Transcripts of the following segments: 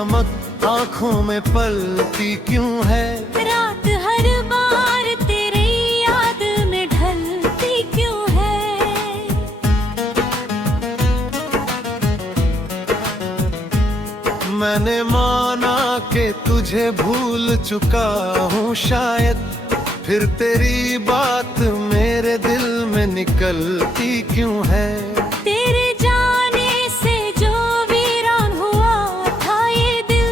चमक आँखों में पलती क्यों है? रात हर बार तेरी याद में ढलती क्यों है? मैंने माना कि तुझे भूल चुका हूँ शायद, फिर तेरी बात मेरे दिल में निकलती क्यों है? तेरे जाने से जो वीरान हुआ था ये दिल,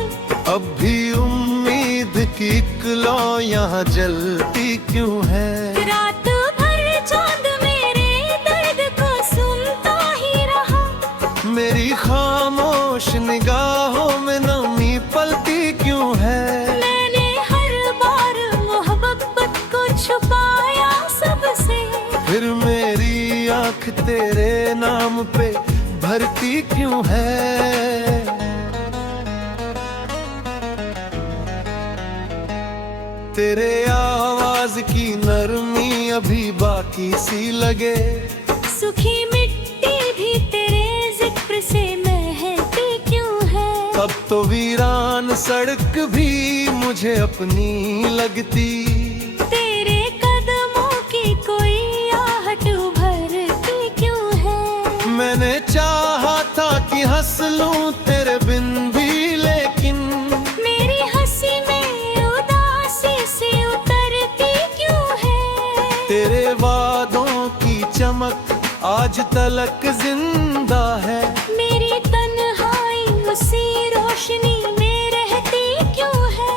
अब भी उम्मीद की एक लौ यहाँ जलती क्यों है? रात भर चांद मेरे दर्द को सुनता ही रहा, मेरी खामोश निगाहों में नमी पलती क्यों है? मैंने हर बार मोहब्बत को छुपाया सबसे, फिर मेरी आँख तेरे नाम पे भरती क्यों है? तेरे आवाज की नरमी अभी बाकी सी लगे, सूखी मिट्टी भी तेरे जिक्र से महकती क्यों है? अब तो वीरान सड़क भी मुझे अपनी लगती, तेरे कदमों की कोई आहट उभरती क्यों है? मैंने चाहा था कि हंस लूं तेरे बिन भी, लेकिन मेरी हंसी में उदासी से उतरती क्यों है? तेरे वादों की चमक आज तलक जिंदा है, मेरी तन्हाई उसी रोशनी में रहती क्यों है?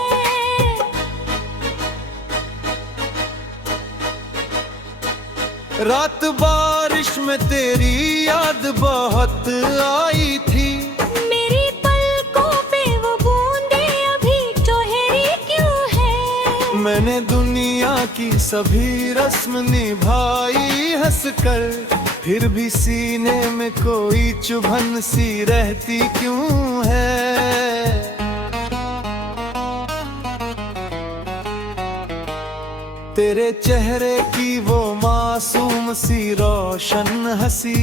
रात बारिश में तेरी याद बहुत आई थी, मेरी पलकों पे वो बूंदे अभी चौहेरी क्यों है? मैंने दुनिया की सभी रस्म निभाई हंसकर, फिर भी सीने में कोई चुभन सी रहती क्यों है? तेरे चेहरे की वो मासूम सी रोशन हंसी,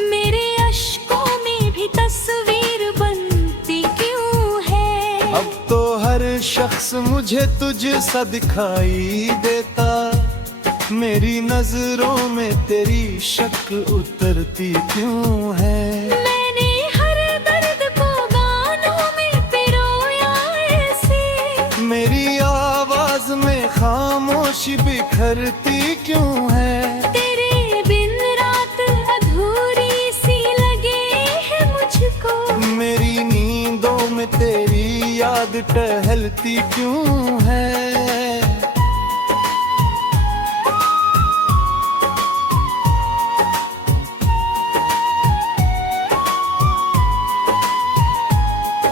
मेरे अश्कों में भी तस्वीर बनती क्यों है? अब तो हर शख्स मुझे तुझ सा दिखाई देता, मेरी नजरों में तेरी शक्ल उतरती क्यों है? मैंने हर दर्द को गानों में पिरोया ऐसे, मेरी आवाज में खामोशी बिखरती क्यों है? तेरे बिन रात अधूरी सी लगे है मुझको, मेरी नींदों में तेरी याद टहलती क्यों है?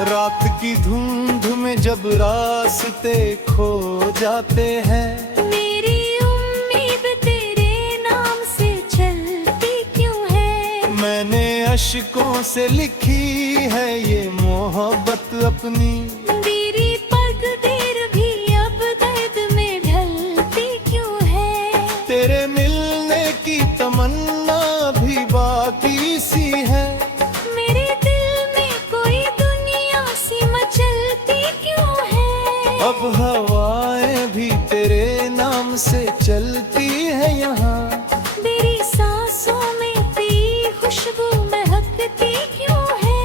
रात की धुंध में जब रास्ते खो जाते हैं, मेरी उम्मीद तेरे नाम से चलती क्यों है? मैंने अश्कों से लिखी है ये मोहब्बत अपनी, मेरी तकदीर भी अब दर्द में ढलती क्यों है? तेरे मिलने की तमन्ना भी बाकी सी है, मेरे दिल में कोई दुनिया सी मचलती क्यों है? अब हवाएं भी तेरे नाम से चलती है यहाँ, मेरी सांसों में तेरी खुशबू महकती क्यों है?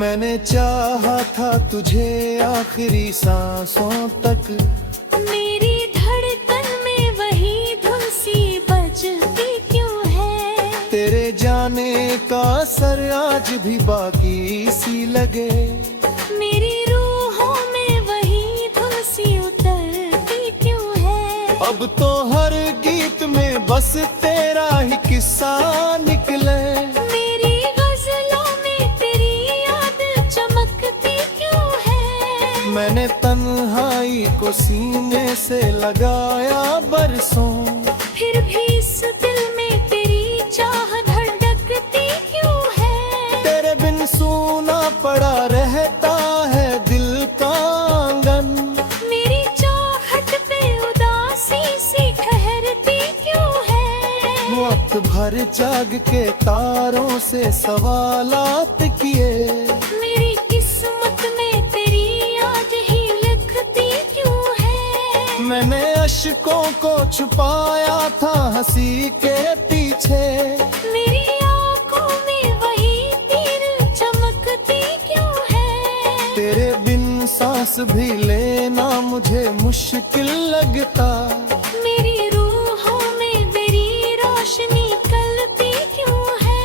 मैंने चाहा था तुझे आखिरी सांसों तक, मेरी धड़कन में वही धुन सी बजती क्यों है? तेरे जाने का असर आज भी बाकी सी लगे, मेरी रूहों में वही धुन सी उतरती क्यों है? अब तो हर गीत में बस तेरा ही किस्सा निकले, मेरी गजलों में तेरी याद चमकती क्यों है? मैंने तन्हाई को सीने से लगाया बरसों, फिर भी इस दिल में तेरी चाह धड़कती क्यों है? तेरे बिन सूना पड़ा रहता है दिल का आंगन, मेरी चाहत पे उदासी सी ठहरती क्यों है? वक्त भर जाग के तारों से सवालात किए। मेरी किस्मत में तेरी याद ही लिखती क्यों है? मैंने अश्कों को छुपाया था हंसी के पीछे। मेरी आंखों में वही तीर चमकती क्यों है? तेरे बिन सांस भी लेना मुझे मुश्किल लगता। मेरी रूहों में तेरी रोशनी निकलती क्यों है?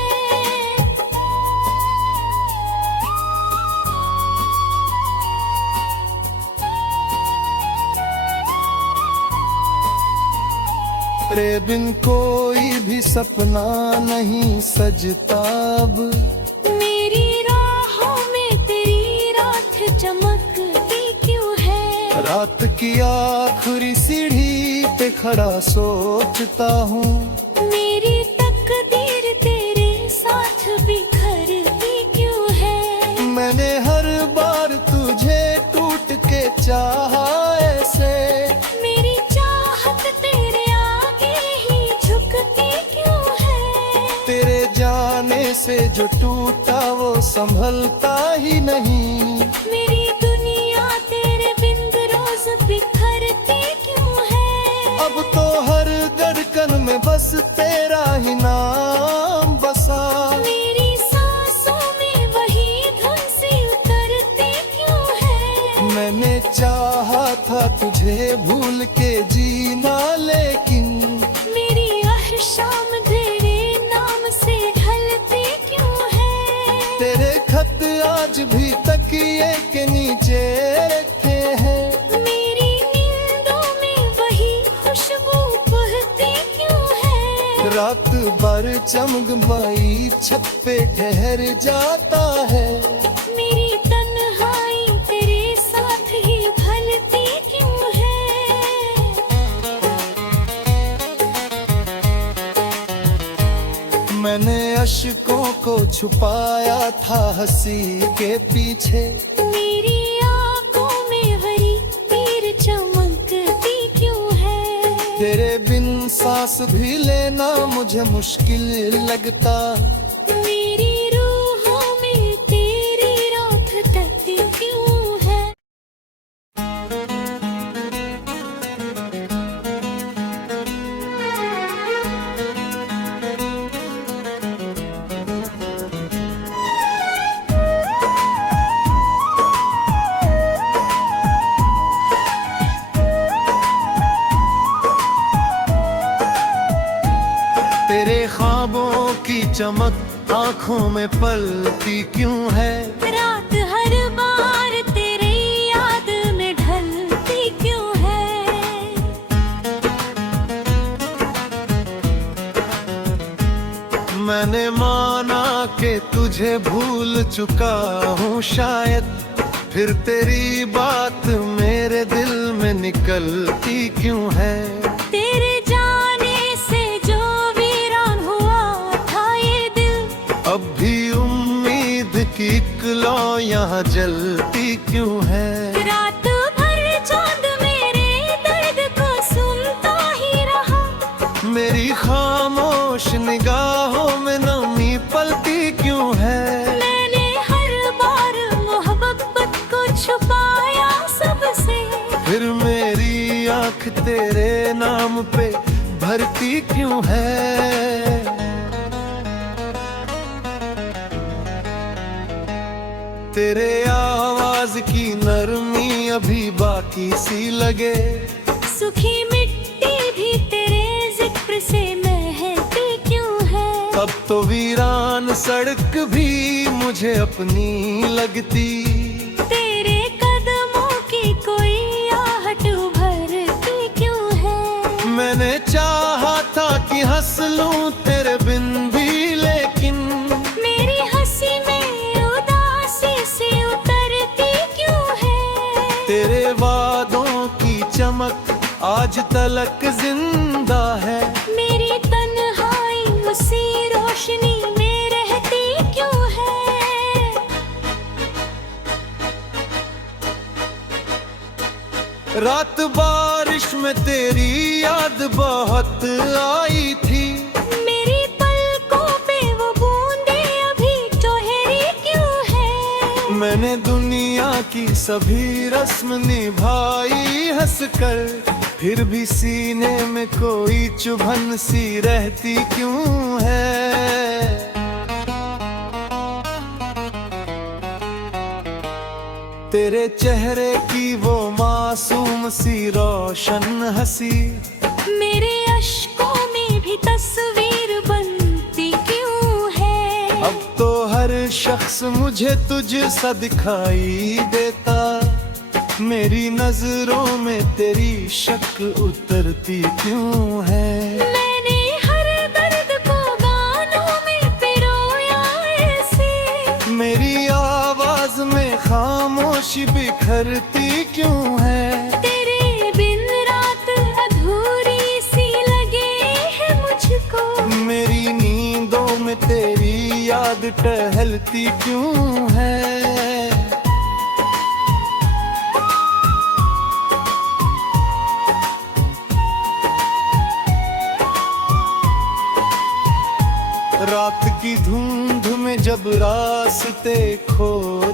तेरे बिन कोई भी सपना नहीं सजता अब। मेरी राहों में तेरी रात चमकती क्यों है? रात की आखिरी सीढ़ी पे खड़ा सोचता हूँ। मेरी तकदीर तेरे साथ बिखरती क्यों है? मैंने हर बार तुझे टूट के चाहा ऐसे। मेरी चाहत तेरे आगे ही झुकती क्यों है? तेरे जाने से जो टूटा वो संभलता ही नहीं। मेरी दुनिया तेरे बिन रोज बिखरती क्यों है? अब तो हर धड़कन में बस तेरा ही नाम बसा। मेरी सांसों में वही धुन सी उतरती क्यों है? मैंने चाहा था तुझे भूल के जीना, लेकिन मेरी हर शाम तेरे नाम से ढलती क्यों है? तेरे खत आज भी तकिए के नीचे रखे हैं। मेरी नींदों में वही खुशबू बहती क्यों है? रात भर चमकमाई छत पे ठहर जाता है। मेरी तन्हाई तेरे साथ ही ढलती क्यों है? मैंने अश्कों को छुपाया था हंसी के पीछे। मेरी आंखों में वही तीर चमकती क्यों है? तेरे बिन सांस भी लेना मुझे मुश्किल लगता। मेरी रूहों में तेरी रात तकती क्यों है? तेरे ख्वाबों की चमक आंखों में पलती क्यों है? रात हर बार तेरे याद में ढलती क्यों है? मैंने माना कि तुझे भूल चुका हूँ शायद, फिर तेरी बात मेरे दिल में निकलती क्यों है? तेरे जाने से जो वीरान हुआ था ये दिल, अब भी उम्मीद की एक लौ यहाँ जलती क्यों है? रात भर चांद मेरे दर्द को सुनता ही रहा। मेरी खामोश निगाहों में नमी पलती क्यों है? मैंने हर बार मोहब्बत को छुपाया सबसे, फिर मेरी आँख तेरे नाम पे भरती क्यों है? तेरे आवाज की नरमी अभी बाकी सी लगे। सूखी मिट्टी भी तेरे जिक्र से महकती क्यों है? अब तो वीरान सड़क भी मुझे अपनी लगती। तेरे कदमों की कोई आहट उभरती क्यों है? मैंने चाहा था कि हंस लूं तेरे बिन भी, लेकिन मेरी हंसी में उदासी से उतरती क्यों है? तेरे वादों की चमक आज तलक जिंदा है। मेरी तन्हाई उसी रोशनी में रहती क्यों है? रात बारिश में तेरी याद बहुत आई थी। मेरी पलकों की सभी रस्म निभाई हंसकर, फिर भी सीने में कोई चुभन सी रहती क्यों है। तेरे चेहरे की वो मासूम सी रोशन हंसी, मेरे अश्कों में भी तस्वीर बनती क्यों है। अब तो हर शख्स मुझे तुझ सा दिखाई देता, मेरी नजरों में तेरी शक्ल उतरती क्यों है। मैंने हर दर्द को गानों में पिरोया ऐसे, मेरी आवाज में खामोशी बिखरती क्यों है। तेरे बिन रात अधूरी सी लगे है मुझको, मेरी नींदों में तेरी याद टहलती क्यों है। रात की धुंध में जब रास्ते खो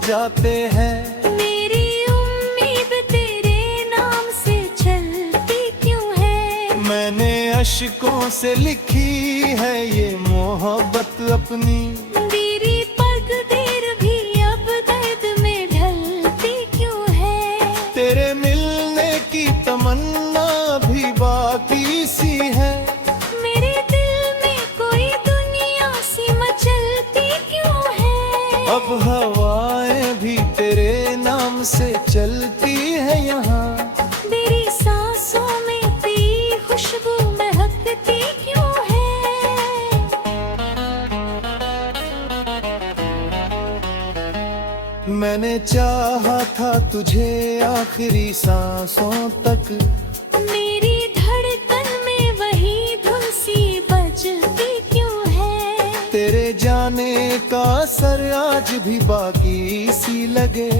जाते हैं, मेरी उम्मीद तेरे नाम से चलती क्यों है। मैंने अश्कों से लिखी है ये मोहब्बत अपनी, मेरी तकदीर भी अब दर्द में ढलती क्यों है। तेरे मिलने की तमन्ना भी बाकी सी है। मेरे दिल में कोई दुनिया सी मचलती क्यों है। अब हवाएं भी तेरे नाम से चलती है यहाँ, मेरी सांसों में तेरी खुशबू महकती क्यों है। मैंने चाहा था तुझे आखिरी सांसों तक, मेरी धड़कन में वही धुन सी बजती क्यों है। तेरे जाने का असर आज भी बाकी सी लगे।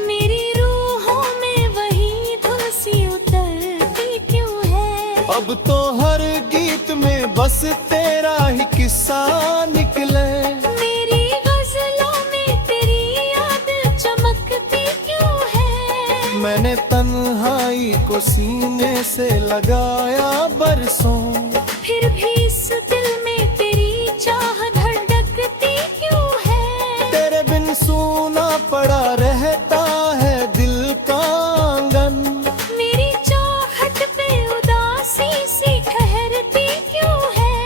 मेरी रूहों में वही धुन सी उतरती क्यों है। अब तो हर गीत में बस तेरा ही किस्सा निकले। मेरी गजलों में तेरी याद चमकती क्यों है। मैंने तन्हाई को सीने से लगाया बरसों, फिर भी इस दिल में तेरी चाह धड़कती क्यों है। तेरे बिन सूना पड़ा रहता है दिल का आंगन। मेरी चाहत पे उदासी सी ठहरती क्यों है।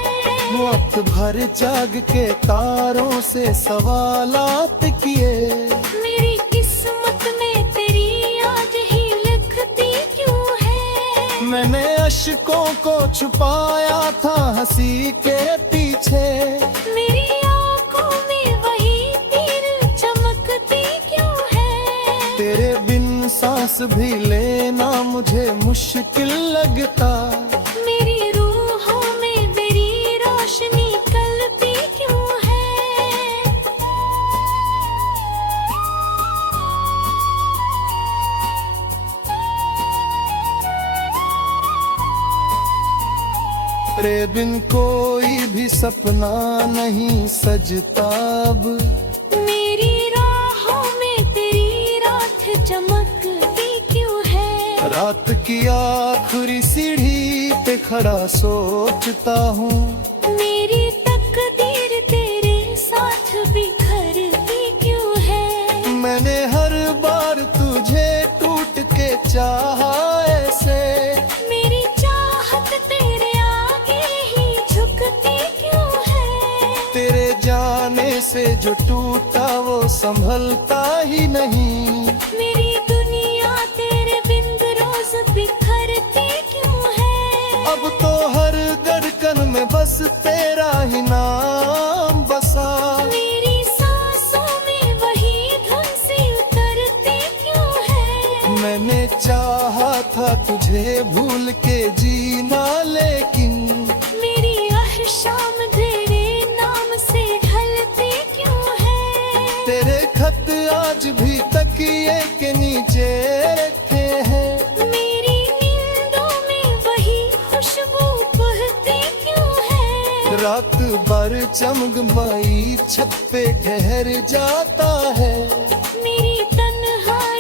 वक्त भर जाग के तारों से सवालात किए, मेरी किस्मत में तेरी आज ही लिखती क्यों है। मैंने अश्कों को छुपाया था हंसी के पीछे। मेरी आंखों में वही तीर चमकती क्यों है। तेरे बिन सांस भी लेना मुझे मुश्किल लगता। मेरी रूहों में तेरी रोशनी कलती क्यों है। तेरे बिन कोई भी सपना नहीं सजता अब। मेरी राहों में तेरी रात चमकती क्यों है। रात की आखिरी सीढ़ी पे खड़ा सोचता हूँ, मेरी तकदीर तेरे साथ बिखरती क्यों है। मैंने हर बार तुझे टूट के चाहा ऐसे। मेरी चाहत तेरे आगे ही झुकती क्यों है। तेरे जाने से जो टूटा वो संभलता ही नहीं। मेरी दुनिया तेरे बिन रोज बिखरती क्यों है। अब तो हर धड़कन में बस तेरा ही नाम बसा। मेरी सांसों में वही धुन सी उतरती क्यों है। मैंने चाहा था तुझे भूल के जीना, लेकिन मेरी हर शाम तेरे नाम से ढलती क्यों है। तेरे खत आज भी तकिए के नीचे रखे हैं। मेरी नींदों में वही खुशबू बहती क्यों है। रात भर चमकमाई छत पे ठहर जाता है। मेरी तन्हाई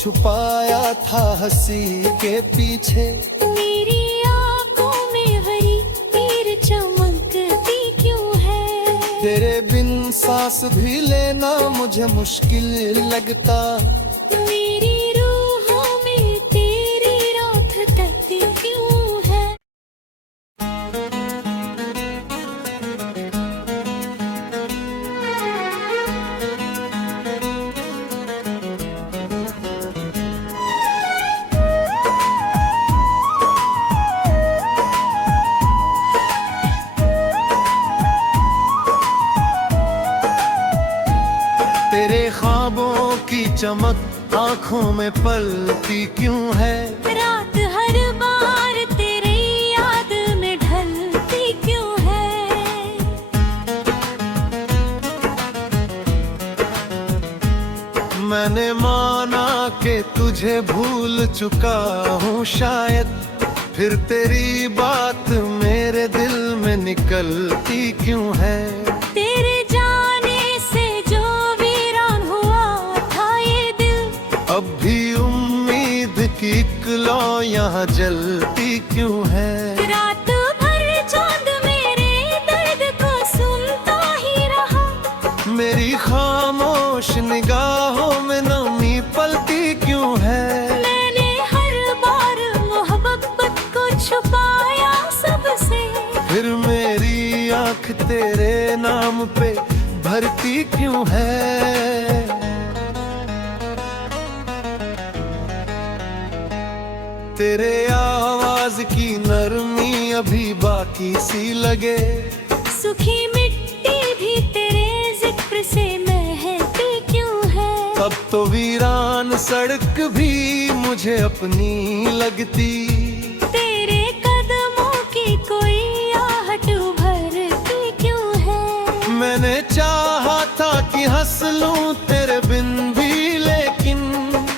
छुपाया था हंसी के पीछे। मेरी आंखों में वही तीर चमकती क्यों है? तेरे बिन सांस भी लेना मुझे मुश्किल लगता। मेरी रूहों में तेरी रात तकती क्यों है? तेरे ख्वाबों की चमक आंखों में पलती क्यों है? रात हर बार तेरी याद में ढलती क्यों है? मैंने माना कि तुझे भूल चुका हूँ शायद, फिर तेरी बात मेरे दिल में निकलती क्यों है? तेरे जाने से जो वीरान हुआ था ये दिल, अब भी उम्मीद की एक लौ यहाँ जलती क्यों है? रात भर चांद मेरे दर्द को सुनता ही रहा। मेरी खामोश निगाहों में नमी पलती क्यों है? मैंने हर बार मोहब्बत को छुपाया सबसे, फिर मेरी आँख तेरे नाम पे भरती क्यों है? तेरे आवाज की नरमी अभी बाकी सी लगे। सूखी मिट्टी भी तेरे जिक्र से महकती क्यों है? अब तो वीरान सड़क भी मुझे अपनी लगती। तेरे कदमों की कोई आहट उभरती क्यों है? मैंने चाहा था कि हंस लूं तेरे बिन भी, लेकिन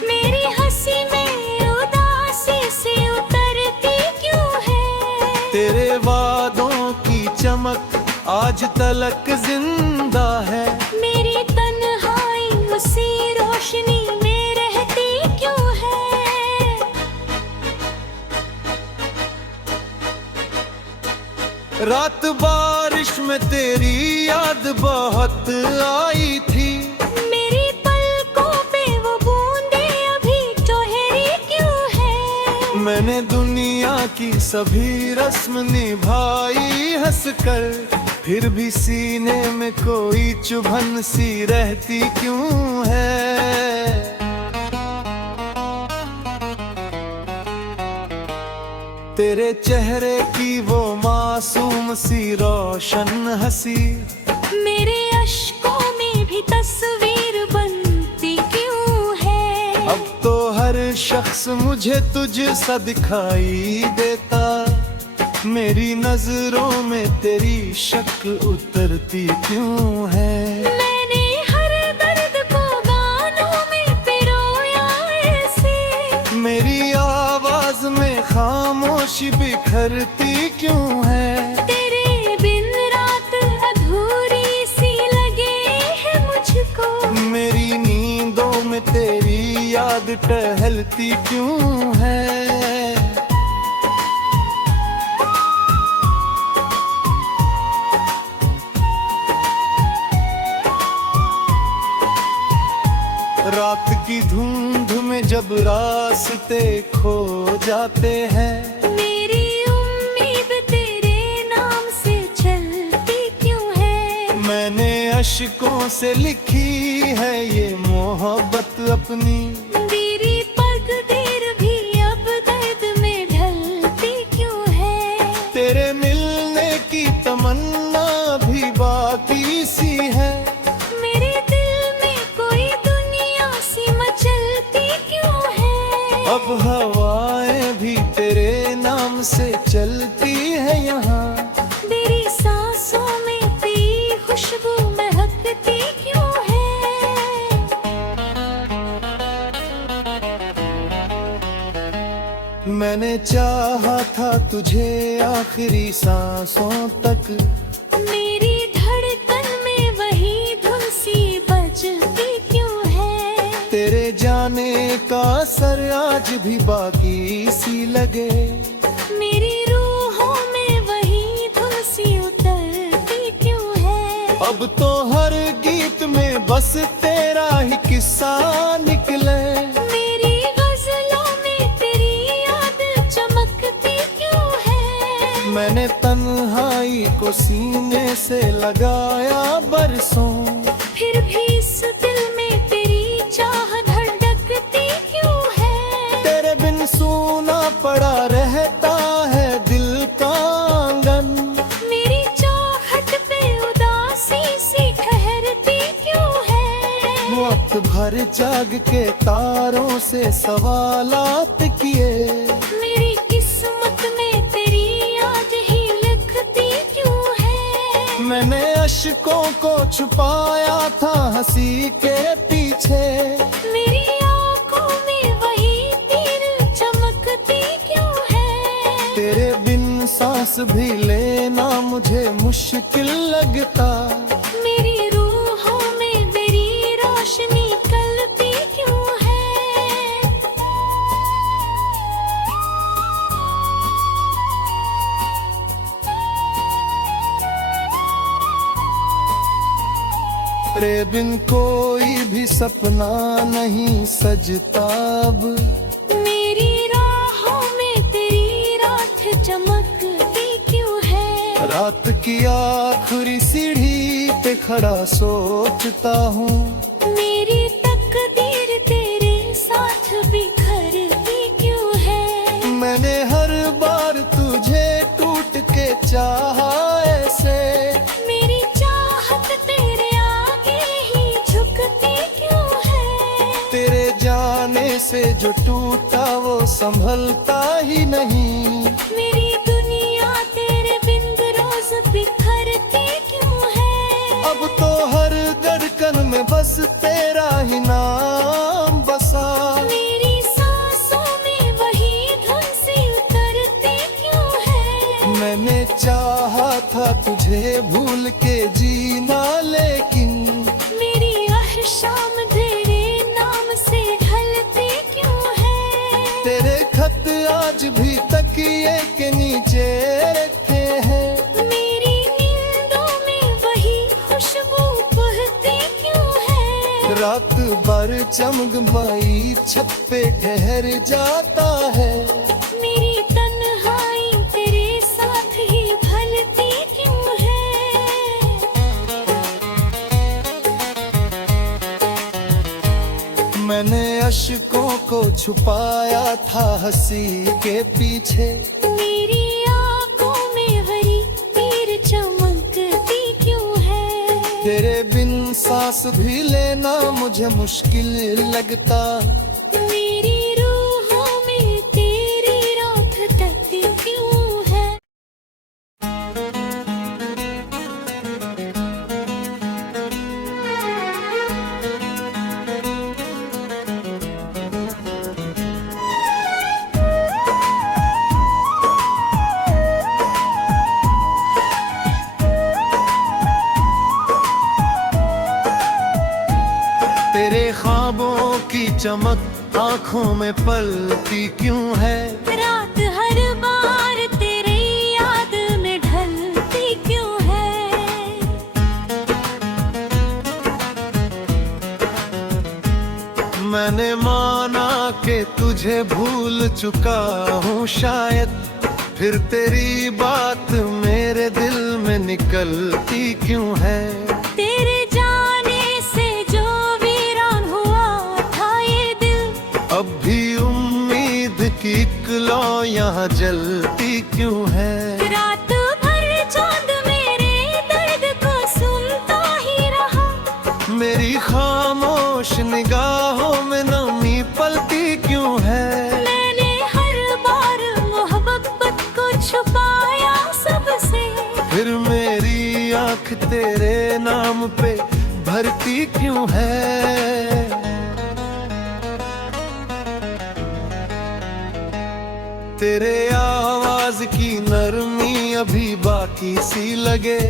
मेरी हंसी में उदासी से उतरती क्यों है? तेरे वादों की चमक आज तलक जिंदा है। मेरी तन्हाई उसी रोशनी में रहती क्यों है? रात बारिश में तेरी याद बहुत आई थी। मेरी पलकों पे वो बूंदे अभी चौहरी क्यों है? मैंने दुनिया की सभी रस्म निभाई हंसकर, फिर भी सीने में कोई चुभन सी रहती क्यों है? तेरे चेहरे की वो मासूम सी रोशन हंसी, मेरे अश्कों में भी तस्वीर बनती क्यों है? अब तो हर शख्स मुझे तुझ सा दिखाई देता। मेरी नजरों में तेरी शक्ल उतरती क्यों है? मैंने हर दर्द को गानों में पिरोया ऐसे, मेरी आवाज में खामोशी बिखरती क्यों है? तेरे बिन रात अधूरी सी लगे है मुझको। मेरी नींदों में तेरी याद टहलती क्यों है? रात की धुंध में जब रास्ते खो जाते हैं, मेरी उम्मीद तेरे नाम से चलती क्यों है? मैंने अश्कों से लिखी है ये मोहब्बत अपनी। मेरी तकदीर भी अब दर्द में ढलती क्यों है? तेरे मिलने की तमन्ना भी बाकी सी है। मेरे दिल में कोई दुनिया सी मचलती क्यों है? अब हवाएं भी तेरे नाम से चलती है यहाँ। मेरी सांसों में तेरी खुशबू महकती क्यों है? मैंने चाहा था तुझे आखिरी सांसों तक। मेरी धड़कन में वही धुन सी बजती क्यों है? तेरे जाने का असर आज भी बाकी सी लगे। मेरी रूहों में वही धुन सी उतरती क्यों है? अब तो हर गीत में बस तेरा ही किस्सा निकले। मेरी गजलों में तेरी याद चमकती क्यों है? मैंने तन्हाई को सीने से लगाया बरसों, फिर भी इस दिल में तेरी चाह धड़कती क्यों है? तेरे बिन सूना पड़ा रहता है दिल का आंगन। मेरी चाहत पे उदासी सी ठहरती क्यों है? वक्त भर जाग के तारों से सवालात किए। मेरी किस्मत में तेरी याद ही लिखती क्यों है? मैंने अश्कों को छुपाया था हंसी के पीछे। मेरी आंखों में वही तीर चमकती क्यों है? तेरे बिन सांस भी लेना मुझे मुश्किल लगता। मेरी रूहों में तेरी रोशनी कलती क्यों है? तेरे बिन कोई भी सपना नहीं सजता अब। मेरी राहों में तेरी रात चमकती क्यों है? रात की आखिरी सीढ़ी पे खड़ा सोचता हूँ। मेरी तकदीर तेरे साथ बिखरती क्यों है? मैंने हर बार तुझे टूट के चाहा ऐसे। मेरी चाहत तेरे आगे ही झुकती क्यों है? तेरे जाने से जो टूटा वो संभलता ही नहीं। मेरी दुनिया तेरे बिन रोज बिखरती क्यों है? अब तो हर धड़कन में बस तेरा ही नाम बसा। मेरी सांसों में वही धुन सी उतरती क्यों है? मैंने चाहा था तुझे भूल के जीना, लेकिन मेरी हर शाम तेरे नाम से ढलती क्यों है? तेरे खत आज भी तकिए के नीचे रखे हैं। मेरी नींदों में वही खुशबू बहती क्यों है? रात भर चमकमाई छत पे ठहर जाता है। मेरी तन्हाई तेरे साथ ही भलती क्यों है? मैंने अश्कों को छुपाया था हंसी के पीछे। मेरी आंखों में वही तीर चमकती क्यों है? तेरे बिन सांस भी लेना मुझे मुश्किल लगता। मेरी रूहों में तेरी रात तकती क्यों है? तेरे ख्वाबों की चमक आंखों में पलती क्यों है? रात हर बार तेरी याद में ढलती क्यों है? मैंने माना कि तुझे भूल चुका हूँ शायद, फिर तेरी बात मेरे दिल में निकलती क्यों है? तेरे जाने से जो वीरान हुआ था ये दिल, अब भी उम्मीद की इकलौ यहाँ जलती क्यों है? रात भर चांद मेरे दर्द को सुनता ही रहा। मेरी खामोश निगाहों में नमी पलती क्यों है? मैंने हर बार मोहब्बत को छुपाया सबसे, फिर मेरी आँख तेरे नाम पे भरती क्यों है? तेरे आवाज की नरमी अभी बाकी सी लगे।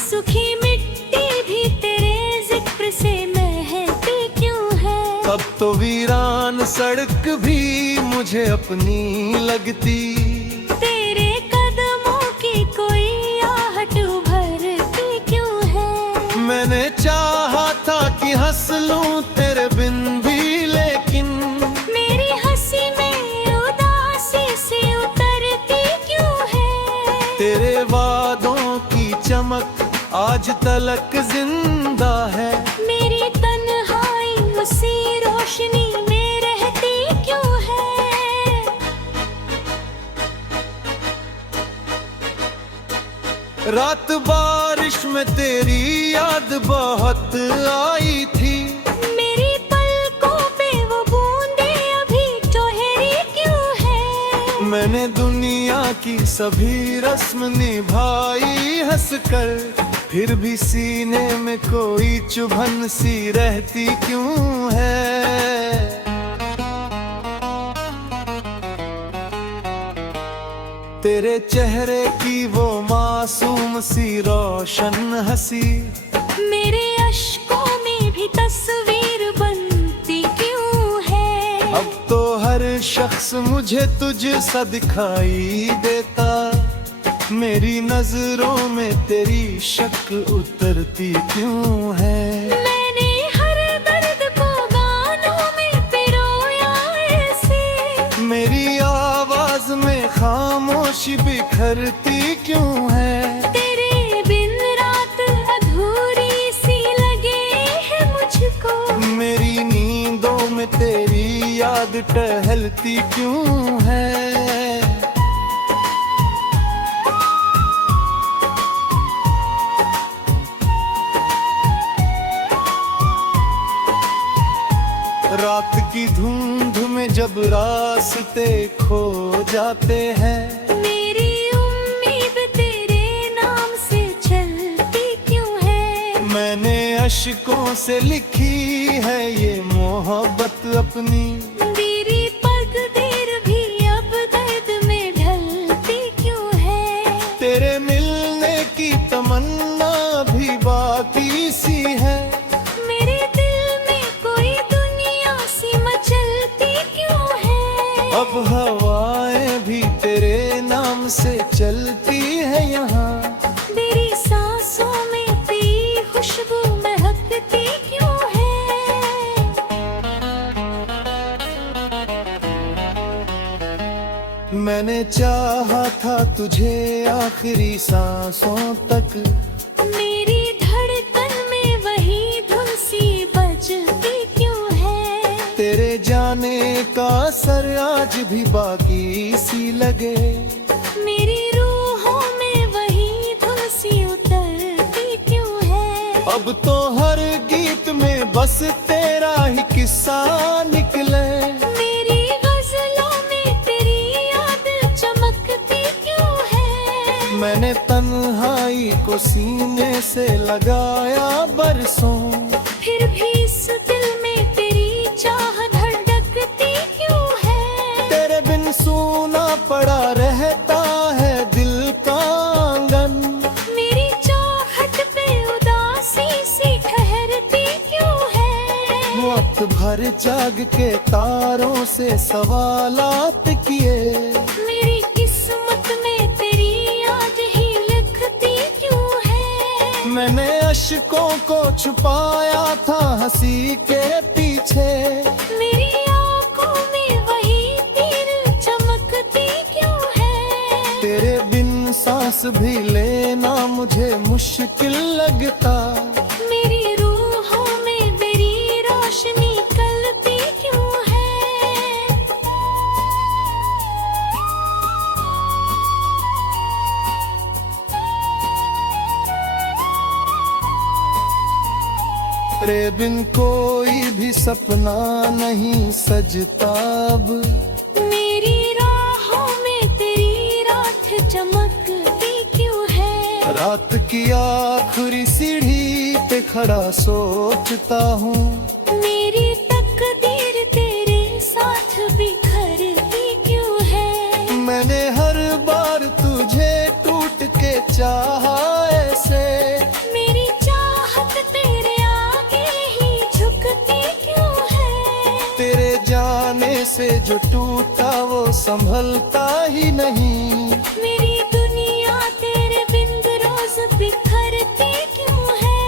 सूखी मिट्टी भी तेरे जिक्र से महकती क्यों है? अब तो वीरान सड़क भी मुझे अपनी लगती, तेरे कदमों की कोई आहट उभरती क्यों है? मैंने चाहा था कि हंस लूं तेरे बिन भी, लेकिन मेरी हंसी में उदासी सी उतरती क्यों है? तेरे वादों की चमक आज तलक जिंदा है। मेरी तन्हाई उसी रोशनी में रहती क्यों है? रात बारिश में तेरी याद बहुत आई थी, मेरी पलकों पे वो बूंदे अभी चौहरी क्यों है? मैंने दुनिया की सभी रस्म निभाई हंसकर, फिर भी सीने में कोई चुभन सी रहती क्यों है? तेरे चेहरे की वो मासूम सी रोशन हंसी, मेरे अश्कों में भी तस्वीर बनती क्यों है? अब तो हर शख्स मुझे तुझ सा दिखाई देता, मेरी नजरों में तेरी शक्ल उतरती क्यों है? मैंने हर दर्द को गानों में पिरोया ऐसे, मेरी आवाज में खामोशी बिखरती क्यों है? तेरे बिन रात अधूरी सी लगे है मुझको, मेरी नींदों में तेरी याद टहलती क्यों है? रात की धुंध में जब रास्ते खो जाते हैं, मेरी उम्मीद तेरे नाम से चलती क्यों है? मैंने अश्कों से लिखी है ये मोहब्बत अपनी, मेरी तकदीर भी अब दर्द में ढलती क्यों है? तेरे मिलने की तमन्ना भी बाकी सी है, मेरे दिल में कोई दुनिया सी मचलती क्यों है? अब हवाएं भी तेरे नाम से चलती है यहाँ, मेरी सांसों में तेरी खुशबू महकती क्यों है? मैंने चाहा था तुझे आखिरी सांसों तक, मेरी धड़कन में वही धुन सी बजती क्यों है? तेरे जाने का असर आज भी बाकी सी लगे, मेरी रूहों में वही धुन सी उतरती क्यों है? अब तो हर गीत में बस तेरा ही किस्सा निकले, मेरी गजलों में तेरी याद चमकती क्यों है? मैंने तन्हाई को सीने से लगाया बरसों, फिर भी इस दिल में तेरी चाह धड़कती क्यों है? तेरे बिन सूना पड़ा रहता है दिल का आंगन, मेरी चाहत पे उदासी सी ठहरती क्यों है? वक्त भर जाग के तारों से सवालात किए, मेरी किस्मत में तेरी याद ही लिखती क्यों है? मैंने अश्कों को छुपाया था हंसी के पीछे, मेरी आंखों में वही तीर चमकती क्यों है? तेरे बिन सांस भी लेना मुझे मुश्किल लगता, मेरी रूहों में मेरी रोशनी कलती क्यों है? तेरे बिन कोई भी सपना नहीं सजता अब, मेरी राहों में तेरी रात चमकती क्यों है? रात की आखिरी सीढ़ी पे खड़ा सोचता हूँ, मेरी तकदीर तेरे साथ बिखरती क्यों है? मैंने हर बार तुझे टूट के चाहा ऐसे, मेरी चाहत तेरे आगे ही झुकती क्यों है? तेरे जाने जो टूटा वो संभलता ही नहीं। मेरी दुनिया तेरे बिन रोज बिखरती क्यों है?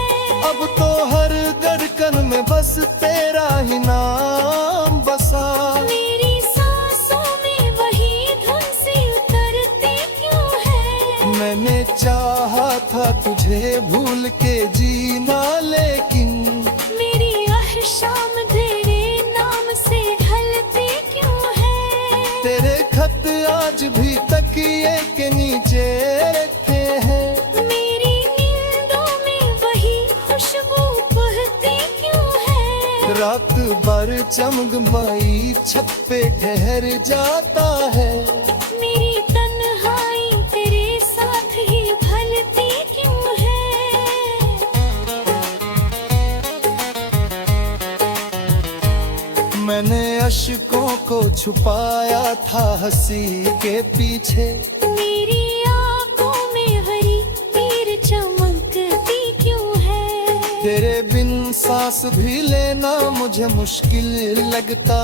अब तो हर धड़कन में बस तेरा ही नाम बसा। मेरी सांसों में वही धुन सी उतरती क्यों है? मैंने चाहा था तुझे भूल के जीना, लेकिन मेरी हर शाम तेरे नाम से ढलती क्यों है? तेरे खत आज भी तकिए के नीचे रखे हैं। मेरी नींदों में वही खुशबू बहती क्यों है? रात भर चमकमाई छत पे ठहर जाता है। मेरी तन्हाई तेरे साथ ही भलती क्यों है? मैंने अश्कों को छुपाया था हंसी के पीछे। मेरी आंखों में हरी तीर चमकती क्यों है? तेरे बिन सांस भी लेना मुझे मुश्किल लगता।